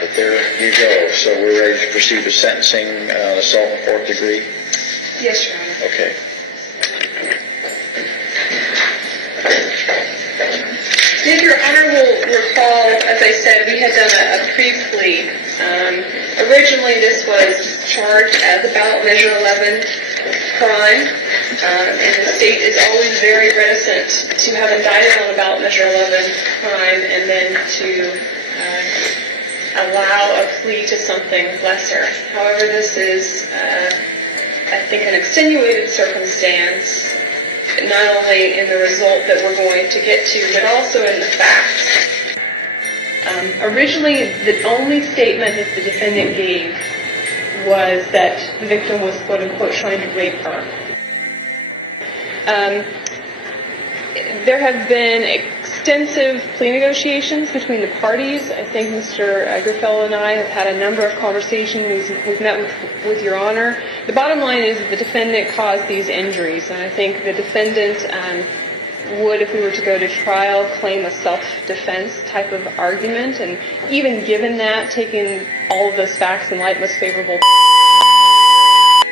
But there you go. So we're ready to proceed with sentencing assault in the fourth degree? Yes, Your Honor. Okay. If Your Honor will recall, as I said, we had done a pre-plea. Originally, this was charged as a ballot measure 11 crime, and the state is always very reticent to have indicted on a ballot measure 11 crime and then to allow a plea to something lesser. However, this is, I think, an extenuated circumstance, not only in the result that we're going to get to, but also in the facts. Originally, the only statement that the defendant gave was that the victim was, quote-unquote, trying to rape her. There have been extensive plea negotiations between the parties. I think Mr. Griffell and I have had a number of conversations. We've met with Your Honor. The bottom line is that the defendant caused these injuries, and I think the defendant would, if we were to go to trial, claim a self-defense type of argument. And even given that, taking all of those facts in light most favorable,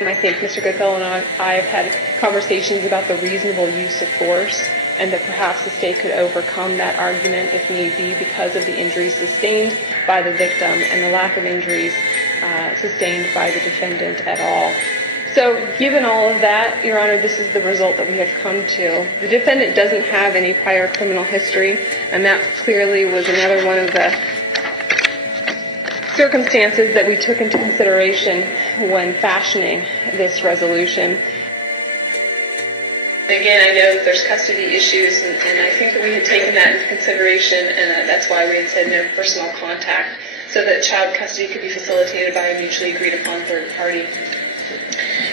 I think Mr. Griffell and I have had conversations about the reasonable use of force, and that perhaps the state could overcome that argument if need be because of the injuries sustained by the victim and the lack of injuries sustained by the defendant at all. So given all of that, Your Honor, this is the result that we have come to. The defendant doesn't have any prior criminal history, and that clearly was another one of the circumstances that we took into consideration when fashioning this resolution. Again, I know that there's custody issues, and I think that we had taken that into consideration, and that's why we had said no personal contact, so that child custody could be facilitated by a mutually agreed upon third party.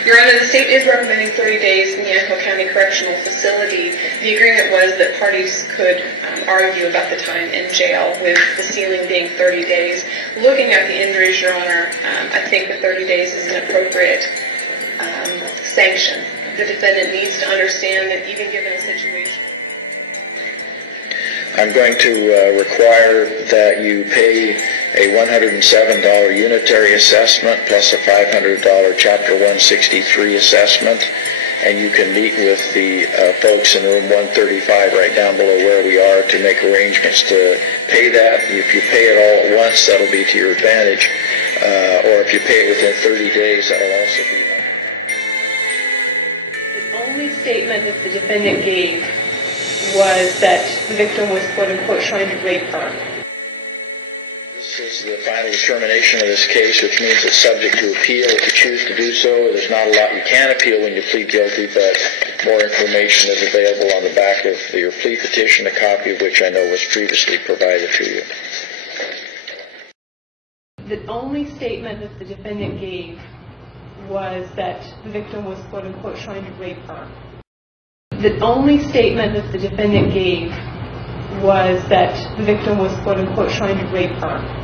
Your Honor, the state is recommending 30 days in the Yanaco County Correctional Facility. The agreement was that parties could argue about the time in jail, with the ceiling being 30 days. Looking at the injuries, Your Honor, I think that 30 days is an appropriate sanction. The defendant needs to understand that even given a situation... I'm going to require that you pay a $107 unitary assessment plus a $500 Chapter 163 assessment, and you can meet with the folks in room 135 right down below where we are to make arrangements to pay that. If you pay it all at once, that'll be to your advantage, or if you pay it within 30 days, that'll also be... The only statement that the defendant gave was that the victim was, quote-unquote, trying to rape her. This is the final determination of this case, which means it's subject to appeal if you choose to do so. There's not a lot you can appeal when you plead guilty, but more information is available on the back of your plea petition, a copy of which I know was previously provided to you. The only statement that the defendant gave was that the victim was, quote unquote, trying to rape her. The only statement that the defendant gave was that the victim was, quote unquote, trying to rape her.